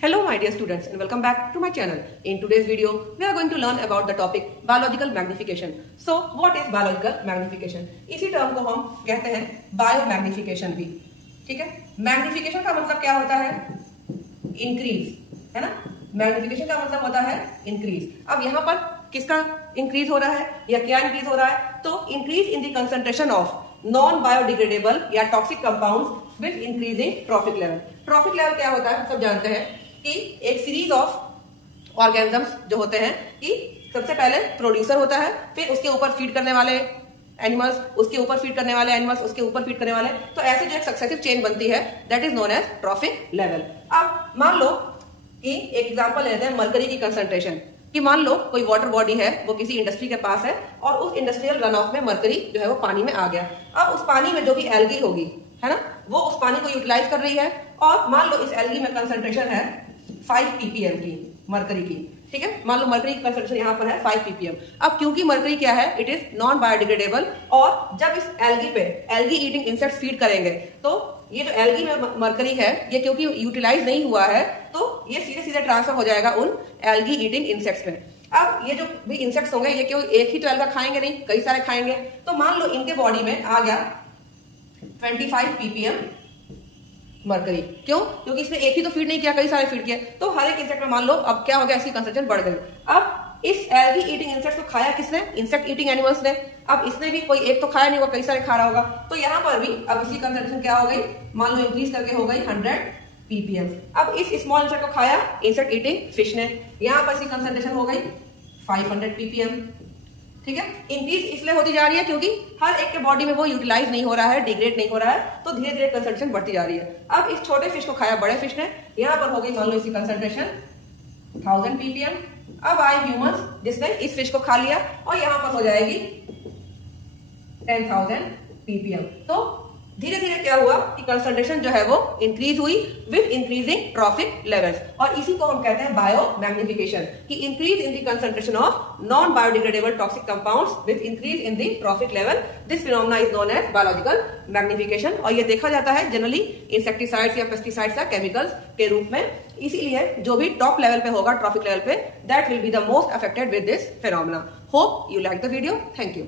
Hello my dear students and welcome back to my channel. In today's video we are going to learn about the topic biological magnification. So what is biological magnification? इसी term को हम कहते हैं biomagnification भी. ठीक है, magnification का मतलब क्या होता है? इंक्रीज, है ना. मैग्निफिकेशन का मतलब होता है इंक्रीज. अब यहाँ पर किसका इंक्रीज हो रहा है या क्या इंक्रीज हो रहा है? तो increase in the concentration of non biodegradable या toxic compounds with increasing trophic level. Trophic level क्या होता है? सब जानते हैं कि एक सीरीज ऑफ ऑर्गेनिजम्स जो होते हैं कि सबसे पहले प्रोड्यूसर होता है, फिर उसके ऊपर फीड करने वाले एनिमल्स, उसके ऊपर फीड करने वाले एनिमल्स, उसके ऊपर फीड करने वाले, तो ऐसे जो एक सक्सेसिव चेन बनती है that is known as trophic level. अब मान लो कि एक एग्जांपल लेते हैं मरकरी की कंसंट्रेशन कि मान लो कोई वाटर बॉडी है, वो किसी इंडस्ट्री के पास है और उस इंडस्ट्रियल रन ऑफ में मरकरी जो है वो पानी में आ गया. अब उस पानी में जो भी एल्गी होगी, है ना, वो उस पानी को यूटिलाइज कर रही है और मान लो इस एल्गी में कंसंट्रेशन है 5 ppm की मरकरी की. ठीक है, मान लो मरकरी की कंसंट्रेशन यहाँ पर है 5 ppm. अब क्योंकि मरकरी क्या है, इट इज नॉन बायोडिग्रेडेबल, और जब इस एल्गी पे एल्गी ईटिंग इंसेक्ट्स फीड करेंगे तो ये जो एल्गी में मरकरी है ये क्योंकि यूटिलाइज नहीं हुआ है तो ये सीधे सीधे ट्रांसफर हो जाएगा उन एल्गी ईटिंग इंसेक्ट्स में. अब ये जो भी इंसेक्ट्स होंगे ये क्यों एक ही तो एल्गा खाएंगे नहीं, कई सारे खाएंगे. तो मान लो इनके बॉडी में आ गया 25 ppm मरकरी. क्यों? क्योंकि इसने एक ही तो फीड नहीं किया, कई सारे फीड किए. तो हर एक इंसेक्ट में मान लो अब क्या हो गया, इसकी कंसंट्रेशन बढ़ गई. अब इस एल्गी ईटिंग इंसेक्ट्स को खाया किसने? इंसेक्ट ईटिंग एनिमल्स ने. अब इसने भी कोई एक तो खाया नहीं होगा, कई सारे खा रहा होगा. तो यहाँ पर भी अब इसकी कंसंट्रेशन क्या हो गई, मान लो इंक्रीज करके हो गई 100 ppm. अब इस स्मॉल इंसेक्ट को खाया इंसेक्ट ईटिंग फिश ने, यहाँ पर इसकी कंसंट्रेशन हो गई 500 ppm. ठीक है, इंक्रीज इसलिए होती जा रही है क्योंकि हर एक के बॉडी में वो यूटिलाइज नहीं हो रहा है, डिग्रेड नहीं हो रहा है, तो धीरे धीरे कंसंट्रेशन बढ़ती जा रही है. अब इस छोटे फिश को खाया बड़े फिश ने, यहाँ पर हो गई मान लो इसकी कंसंट्रेशन 1000 ppm. अब आए ह्यूमंस जिसने इस फिश को खा लिया और यहाँ पर हो जाएगी 10,000 ppm. तो धीरे धीरे क्या हुआ कि कंसंट्रेशन जो है वो इंक्रीज हुई विद इंक्रीजिंग ट्रॉफिक लेवल्स, और इसी को हम कहते हैं बायोमैग्निफिकेशन, कि increase in the concentration of non biodegradable toxic compounds with increase in the trophic level. This phenomena is known as biological magnification. और ये देखा जाता है जनरली इंसेक्टिसाइड्स या पेस्टिसाइड्स या केमिकल्स के रूप में. इसीलिए जो भी टॉप लेवल पे होगा ट्रॉफिक लेवल पे, that will be the most affected with this phenomena. Hope you like the video. Thank you.